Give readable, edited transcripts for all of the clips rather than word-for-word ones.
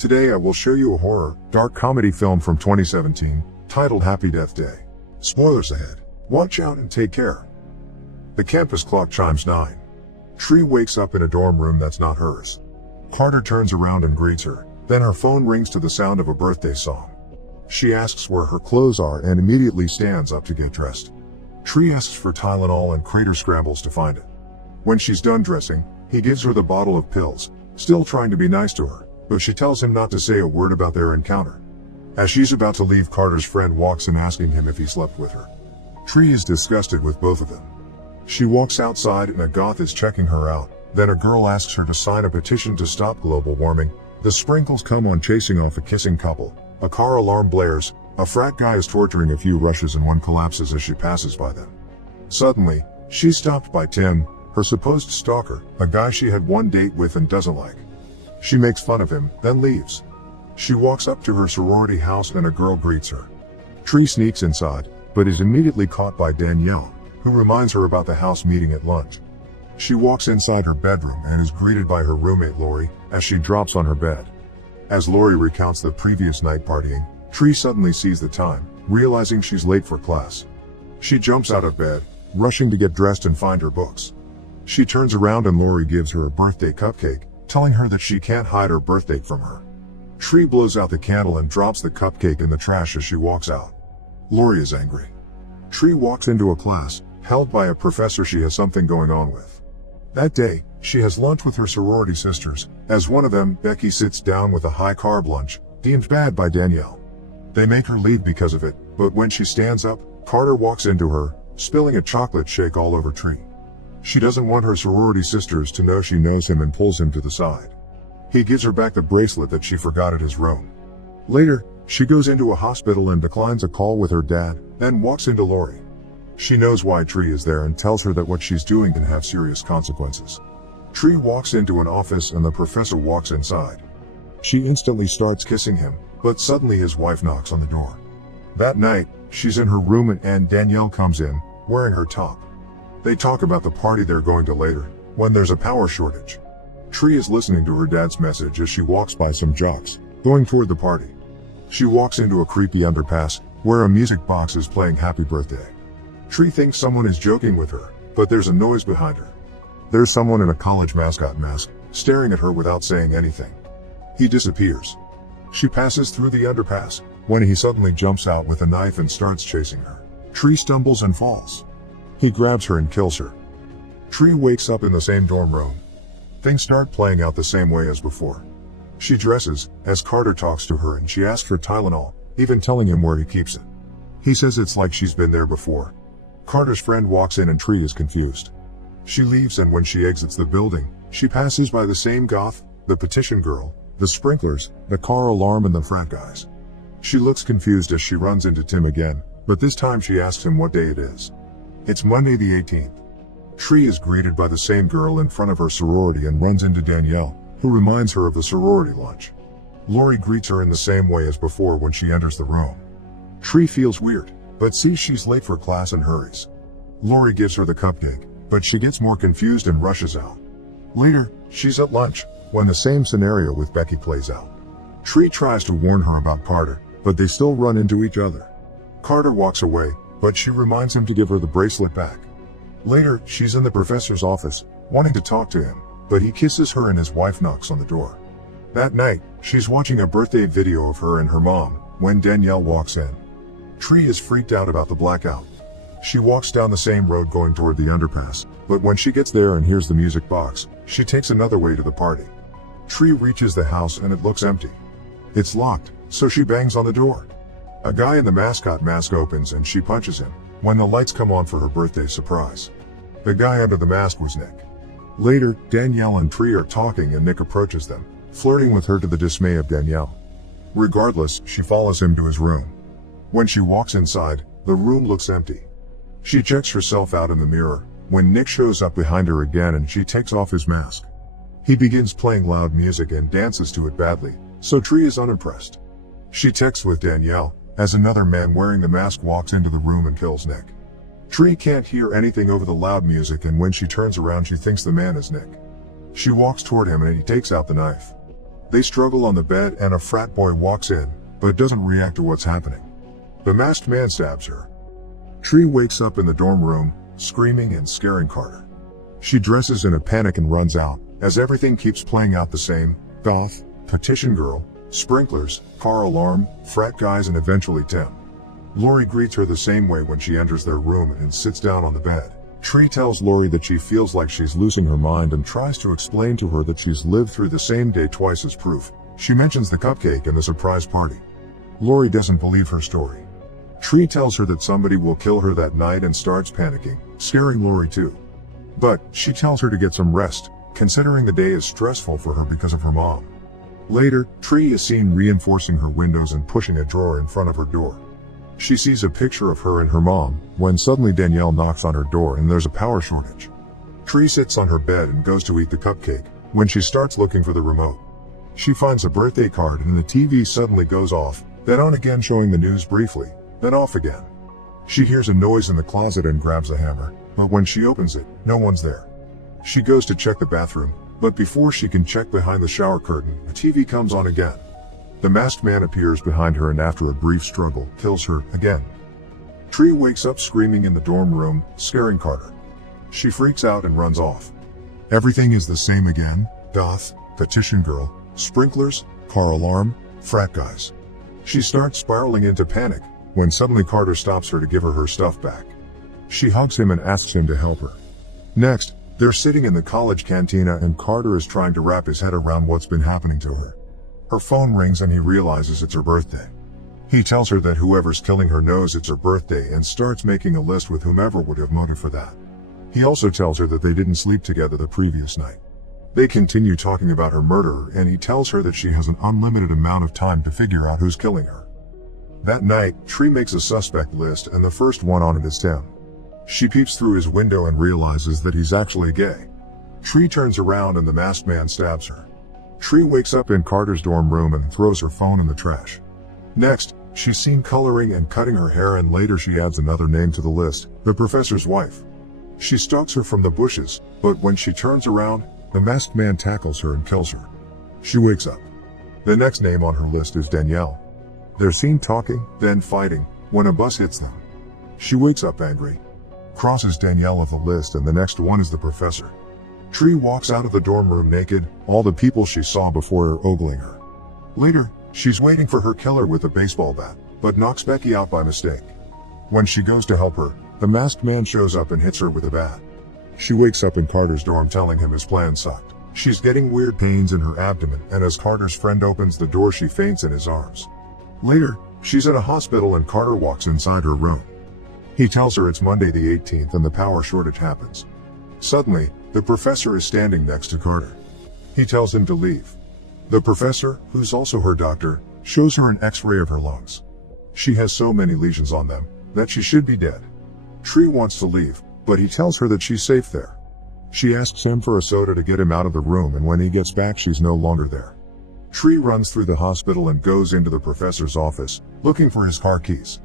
Today I will show you a horror, dark comedy film from 2017, titled Happy Death Day. Spoilers ahead. Watch out and take care. The campus clock chimes 9. Tree wakes up in a dorm room that's not hers. Carter turns around and greets her, then her phone rings to the sound of a birthday song. She asks where her clothes are and immediately stands up to get dressed. Tree asks for Tylenol and Crater scrambles to find it. When she's done dressing, he gives her the bottle of pills, still trying to be nice to her, but she tells him not to say a word about their encounter. As she's about to leave, Carter's friend walks in asking him if he slept with her. Tree is disgusted with both of them. She walks outside and a goth is checking her out, then a girl asks her to sign a petition to stop global warming. The sprinkles come on chasing off a kissing couple, a car alarm blares, a frat guy is torturing a few rushes and one collapses as she passes by them. Suddenly, she's stopped by Tim, her supposed stalker, a guy she had one date with and doesn't like. She makes fun of him, then leaves. She walks up to her sorority house and a girl greets her. Tree sneaks inside, but is immediately caught by Danielle, who reminds her about the house meeting at lunch. She walks inside her bedroom and is greeted by her roommate Lori, as she drops on her bed. As Lori recounts the previous night partying, Tree suddenly sees the time, realizing she's late for class. She jumps out of bed, rushing to get dressed and find her books. She turns around and Lori gives her a birthday cupcake, telling her that she can't hide her birthday from her. Tree blows out the candle and drops the cupcake in the trash as she walks out. Lori is angry. Tree walks into a class, held by a professor she has something going on with. That day, she has lunch with her sorority sisters. As one of them, Becky, sits down with a high-carb lunch, deemed bad by Danielle. They make her leave because of it, but when she stands up, Carter walks into her, spilling a chocolate shake all over Tree. She doesn't want her sorority sisters to know she knows him and pulls him to the side. He gives her back the bracelet that she forgot at his room. Later, she goes into a hospital and declines a call with her dad, then walks into Lori. She knows why Tree is there and tells her that what she's doing can have serious consequences. Tree walks into an office and the professor walks inside. She instantly starts kissing him, but suddenly his wife knocks on the door. That night, she's in her room and Danielle comes in, wearing her top. They talk about the party they're going to later, when there's a power shortage. Tree is listening to her dad's message as she walks by some jocks, going toward the party. She walks into a creepy underpass, where a music box is playing Happy Birthday. Tree thinks someone is joking with her, but there's a noise behind her. There's someone in a college mascot mask, staring at her without saying anything. He disappears. She passes through the underpass, when he suddenly jumps out with a knife and starts chasing her. Tree stumbles and falls. He grabs her and kills her. Tree wakes up in the same dorm room. Things start playing out the same way as before. She dresses, as Carter talks to her and she asks for Tylenol, even telling him where he keeps it. He says it's like she's been there before. Carter's friend walks in and Tree is confused. She leaves and when she exits the building, she passes by the same goth, the petition girl, the sprinklers, the car alarm and the frat guys. She looks confused as she runs into Tim again, but this time she asks him what day it is. It's Monday the 18th. Tree is greeted by the same girl in front of her sorority and runs into Danielle, who reminds her of the sorority lunch. Lori greets her in the same way as before when she enters the room. Tree feels weird, but sees she's late for class and hurries. Lori gives her the cupcake, but she gets more confused and rushes out. Later, she's at lunch, when the same scenario with Becky plays out. Tree tries to warn her about Carter, but they still run into each other. Carter walks away, but she reminds him to give her the bracelet back. Later, she's in the professor's office, wanting to talk to him, but he kisses her and his wife knocks on the door. That night, she's watching a birthday video of her and her mom, when Danielle walks in. Tree is freaked out about the blackout. She walks down the same road going toward the underpass, but when she gets there and hears the music box, she takes another way to the party. Tree reaches the house and it looks empty. It's locked, so she bangs on the door. A guy in the mascot mask opens and she punches him, when the lights come on for her birthday surprise. The guy under the mask was Nick. Later, Danielle and Tree are talking and Nick approaches them, flirting with her to the dismay of Danielle. Regardless, she follows him to his room. When she walks inside, the room looks empty. She checks herself out in the mirror, when Nick shows up behind her again and she takes off his mask. He begins playing loud music and dances to it badly, so Tree is unimpressed. She texts with Danielle, as another man wearing the mask walks into the room and kills Nick. Tree can't hear anything over the loud music and when she turns around she thinks the man is Nick. She walks toward him and he takes out the knife. They struggle on the bed and a frat boy walks in, but doesn't react to what's happening. The masked man stabs her. Tree wakes up in the dorm room, screaming and scaring Carter. She dresses in a panic and runs out, as everything keeps playing out the same: goth, petition girl, sprinklers, car alarm, frat guys, and eventually Tim. Lori greets her the same way when she enters their room and sits down on the bed. Tree tells Lori that she feels like she's losing her mind and tries to explain to her that she's lived through the same day twice as proof. She mentions the cupcake and the surprise party. Lori doesn't believe her story. Tree tells her that somebody will kill her that night and starts panicking, scaring Lori too. But she tells her to get some rest, considering the day is stressful for her because of her mom. Later, Tree is seen reinforcing her windows and pushing a drawer in front of her door. She sees a picture of her and her mom, when suddenly Danielle knocks on her door and there's a power shortage. Tree sits on her bed and goes to eat the cupcake, when she starts looking for the remote. She finds a birthday card and the TV suddenly goes off, then on again showing the news briefly, then off again. She hears a noise in the closet and grabs a hammer, but when she opens it, no one's there. She goes to check the bathroom, but before she can check behind the shower curtain, the TV comes on again. The masked man appears behind her and after a brief struggle, kills her again. Tree wakes up screaming in the dorm room, scaring Carter. She freaks out and runs off. Everything is the same again: goth, petition girl, sprinklers, car alarm, frat guys. She starts spiraling into panic, when suddenly Carter stops her to give her stuff back. She hugs him and asks him to help her. Next, they're sitting in the college cantina and Carter is trying to wrap his head around what's been happening to her. Her phone rings and he realizes it's her birthday. He tells her that whoever's killing her knows it's her birthday and starts making a list with whomever would have motive for that. He also tells her that they didn't sleep together the previous night. They continue talking about her murderer and he tells her that she has an unlimited amount of time to figure out who's killing her. That night, Tree makes a suspect list and the first one on it is Tim. She peeps through his window and realizes that he's actually gay. Tree turns around and the masked man stabs her. Tree wakes up in Carter's dorm room and throws her phone in the trash. Next, she's seen coloring and cutting her hair and later she adds another name to the list: the professor's wife. She stalks her from the bushes, but when she turns around, the masked man tackles her and kills her. She wakes up. The next name on her list is Danielle. They're seen talking, then fighting, when a bus hits them. She wakes up angry, crosses Danielle off the list, and the next one is the professor. Tree walks out of the dorm room naked, all the people she saw before her ogling her. Later, she's waiting for her killer with a baseball bat, but knocks Becky out by mistake. When she goes to help her, the masked man shows up and hits her with a bat. She wakes up in Carter's dorm telling him his plan sucked. She's getting weird pains in her abdomen, and as Carter's friend opens the door she faints in his arms. Later, she's at a hospital and Carter walks inside her room. He tells her it's Monday the 18th and the power shortage happens. Suddenly, the professor is standing next to Carter. He tells him to leave. The professor, who's also her doctor, shows her an x-ray of her lungs. She has so many lesions on them that she should be dead. Tree wants to leave, but he tells her that she's safe there. She asks him for a soda to get him out of the room, and when he gets back she's no longer there. Tree runs through the hospital and goes into the professor's office, looking for his car keys.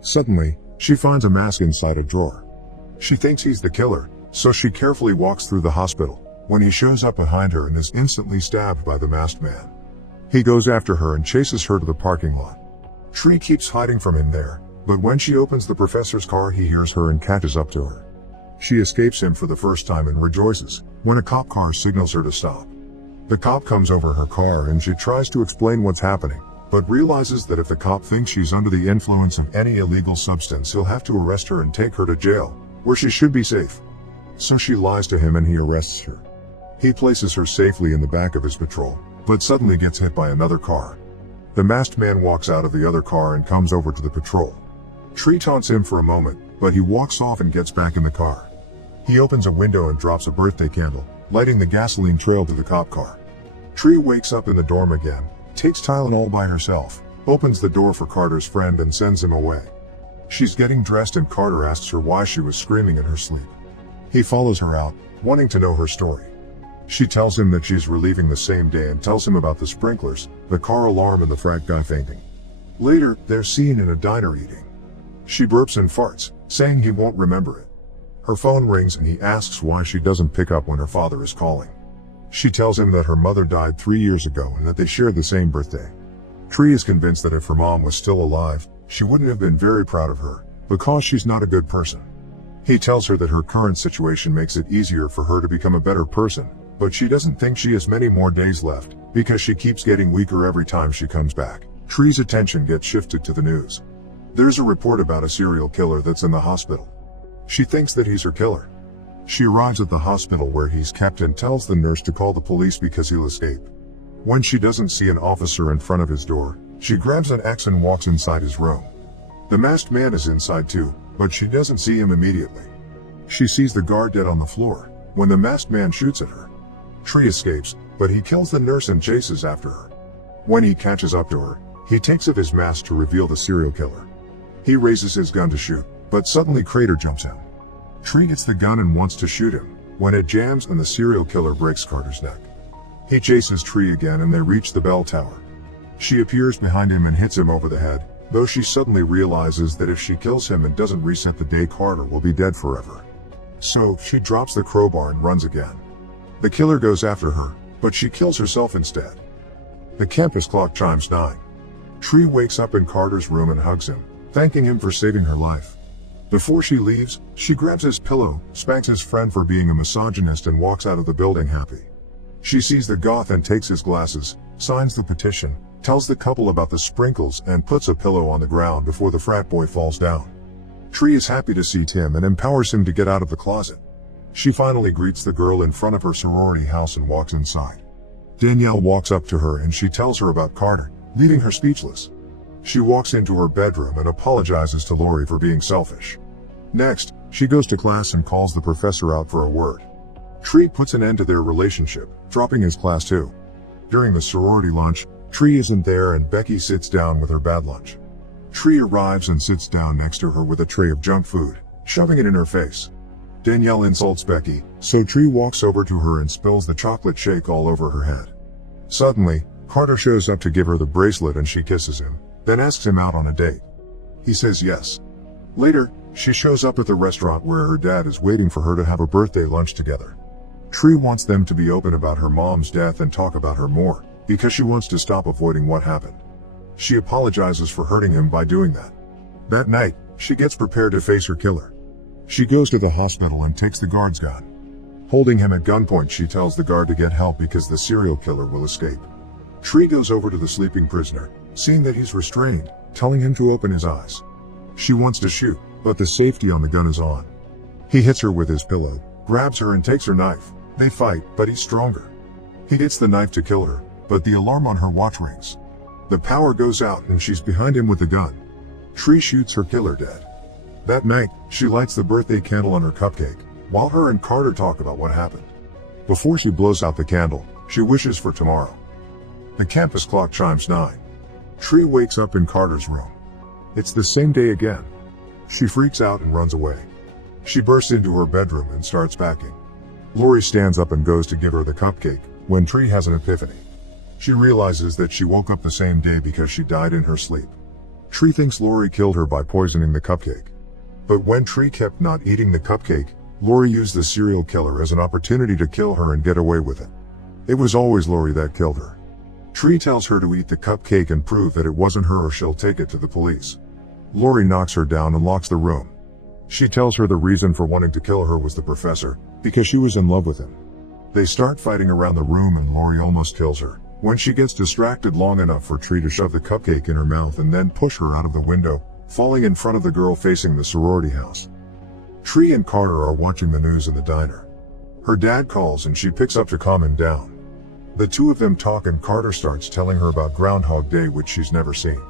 Suddenly, she finds a mask inside a drawer. She thinks he's the killer, so she carefully walks through the hospital, when he shows up behind her and is instantly stabbed by the masked man. He goes after her and chases her to the parking lot. Tree keeps hiding from him there, but when she opens the professor's car he hears her and catches up to her. She escapes him for the first time and rejoices, when a cop car signals her to stop. The cop comes over her car and she tries to explain what's happening, but realizes that if the cop thinks she's under the influence of any illegal substance he'll have to arrest her and take her to jail, where she should be safe. So she lies to him and he arrests her. He places her safely in the back of his patrol, but suddenly gets hit by another car. The masked man walks out of the other car and comes over to the patrol. Tree taunts him for a moment, but he walks off and gets back in the car. He opens a window and drops a birthday candle, lighting the gasoline trail to the cop car. Tree wakes up in the dorm again, takes Tylenol by herself, opens the door for Carter's friend and sends him away. She's getting dressed and Carter asks her why she was screaming in her sleep. He follows her out, wanting to know her story. She tells him that she's relieving the same day and tells him about the sprinklers, the car alarm and the frat guy fainting. Later, they're seen in a diner eating. She burps and farts, saying he won't remember it. Her phone rings and he asks why she doesn't pick up when her father is calling. She tells him that her mother died 3 years ago and that they share the same birthday. Tree is convinced that if her mom was still alive, she wouldn't have been very proud of her, because she's not a good person. He tells her that her current situation makes it easier for her to become a better person, but she doesn't think she has many more days left, because she keeps getting weaker every time she comes back. Tree's attention gets shifted to the news. There's a report about a serial killer that's in the hospital. She thinks that he's her killer. She arrives at the hospital where he's kept and tells the nurse to call the police because he'll escape. When she doesn't see an officer in front of his door, she grabs an axe and walks inside his room. The masked man is inside too, but she doesn't see him immediately. She sees the guard dead on the floor, when the masked man shoots at her. Tree escapes, but he kills the nurse and chases after her. When he catches up to her, he takes off his mask to reveal the serial killer. He raises his gun to shoot, but suddenly Crater jumps in. Tree gets the gun and wants to shoot him, when it jams and the serial killer breaks Carter's neck. He chases Tree again and they reach the bell tower. She appears behind him and hits him over the head, though she suddenly realizes that if she kills him and doesn't reset the day, Carter will be dead forever. So, she drops the crowbar and runs again. The killer goes after her, but she kills herself instead. The campus clock chimes 9. Tree wakes up in Carter's room and hugs him, thanking him for saving her life. Before she leaves, she grabs his pillow, spanks his friend for being a misogynist and walks out of the building happy. She sees the goth and takes his glasses, signs the petition, tells the couple about the sprinkles and puts a pillow on the ground before the frat boy falls down. Tree is happy to see Tim and empowers him to get out of the closet. She finally greets the girl in front of her sorority house and walks inside. Danielle walks up to her and she tells her about Carter, leaving her speechless. She walks into her bedroom and apologizes to Lori for being selfish. Next, she goes to class and calls the professor out for a word. Tree puts an end to their relationship, dropping his class too. During the sorority lunch, Tree isn't there and Becky sits down with her bad lunch. Tree arrives and sits down next to her with a tray of junk food, shoving it in her face. Danielle insults Becky, so Tree walks over to her and spills the chocolate shake all over her head. Suddenly, Carter shows up to give her the bracelet and she kisses him, then asks him out on a date. He says yes. Later, she shows up at the restaurant where her dad is waiting for her to have a birthday lunch together. Tree wants them to be open about her mom's death and talk about her more, because she wants to stop avoiding what happened. She apologizes for hurting him by doing that. That night, she gets prepared to face her killer. She goes to the hospital and takes the guard's gun. Holding him at gunpoint, she tells the guard to get help because the serial killer will escape. Tree goes over to the sleeping prisoner, seeing that he's restrained, telling him to open his eyes. She wants to shoot, but the safety on the gun is on. He hits her with his pillow, grabs her and takes her knife. They fight, but he's stronger. He gets the knife to kill her, but the alarm on her watch rings. The power goes out and she's behind him with the gun. Tree shoots her killer dead. That night, she lights the birthday candle on her cupcake, while her and Carter talk about what happened. Before she blows out the candle, she wishes for tomorrow. The campus clock chimes 9. Tree wakes up in Carter's room. It's the same day again. She freaks out and runs away. She bursts into her bedroom and starts packing. Lori stands up and goes to give her the cupcake, when Tree has an epiphany. She realizes that she woke up the same day because she died in her sleep. Tree thinks Lori killed her by poisoning the cupcake. But when Tree kept not eating the cupcake, Lori used the serial killer as an opportunity to kill her and get away with it. It was always Lori that killed her. Tree tells her to eat the cupcake and prove that it wasn't her or she'll take it to the police. Lori knocks her down and locks the room. She tells her the reason for wanting to kill her was the professor, because she was in love with him. They start fighting around the room and Lori almost kills her, when she gets distracted long enough for Tree to shove the cupcake in her mouth and then push her out of the window, falling in front of the girl facing the sorority house. Tree and Carter are watching the news in the diner. Her dad calls and she picks up to calm him down. The two of them talk and Carter starts telling her about Groundhog Day, which she's never seen.